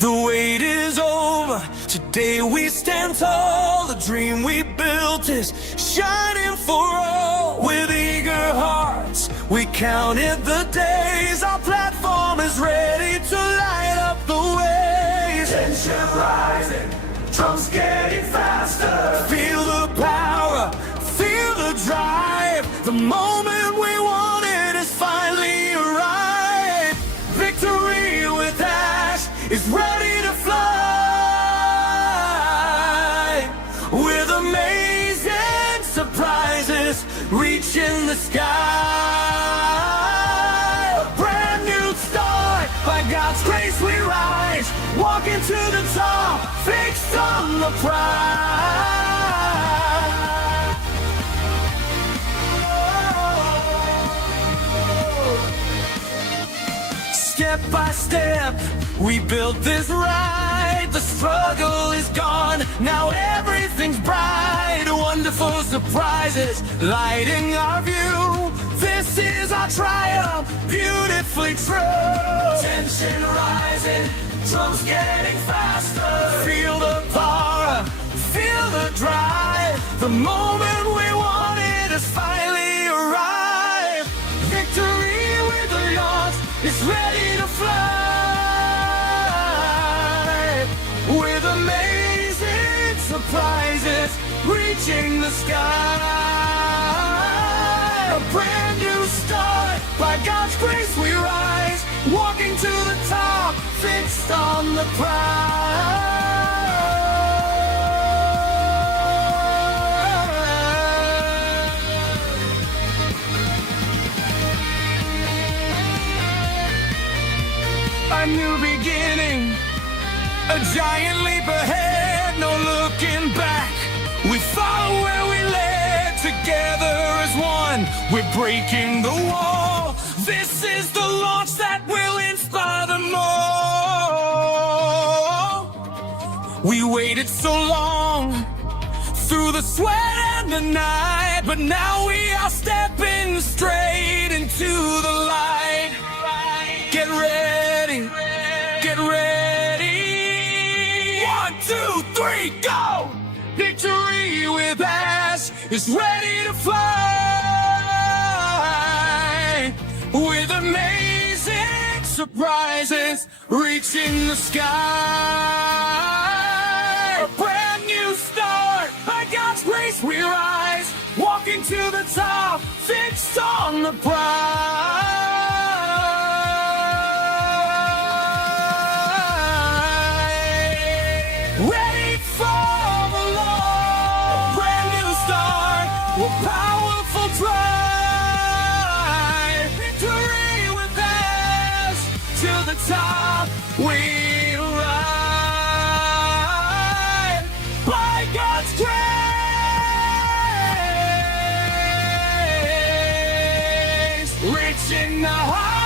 The wait is over, today we stand tall. The dream we built is shining for all. With eager hearts, we counted the days. Our platform is ready to light up the ways. Tension rising, drums getting faster. Feel the power, feel the drive. The moment we wanted is finally arrived. Victory with Ash is ready to fly. With amazing surprises reaching the sky. A brand new start, by God's grace we rise. Walking to the top, fixed on the prize. Step by step, we built this ride. The struggle is gone, now everything's bright. Wonderful surprises lighting our view. This is our triumph, beautifully true. Tension rising, drums getting faster. Feel the power, feel the drive. The moment we wanted has finally arrived. Victory with the launch is ready to fly. With amazing surprises reaching the sky. A brand new start, by God's grace we rise. Walking to the top, fixed on the prize. A new beginning, a giant leap ahead, no looking back. We follow where we led, together as one, we're breaking the wall. This is the launch that will inspire them all. We waited so long, through the sweat and the night, but now we are stepping straight into the light. Get ready, get ready. 1, 2, 3, go! Victory with Ash is ready to fly. With amazing surprises reaching the sky. A brand new start, by God's grace we rise. Walking to the top, fixed on the prize. Ready for the Lord, a brand new start, a powerful drive. Victory with us, to the top we ride. By God's grace, reaching the high.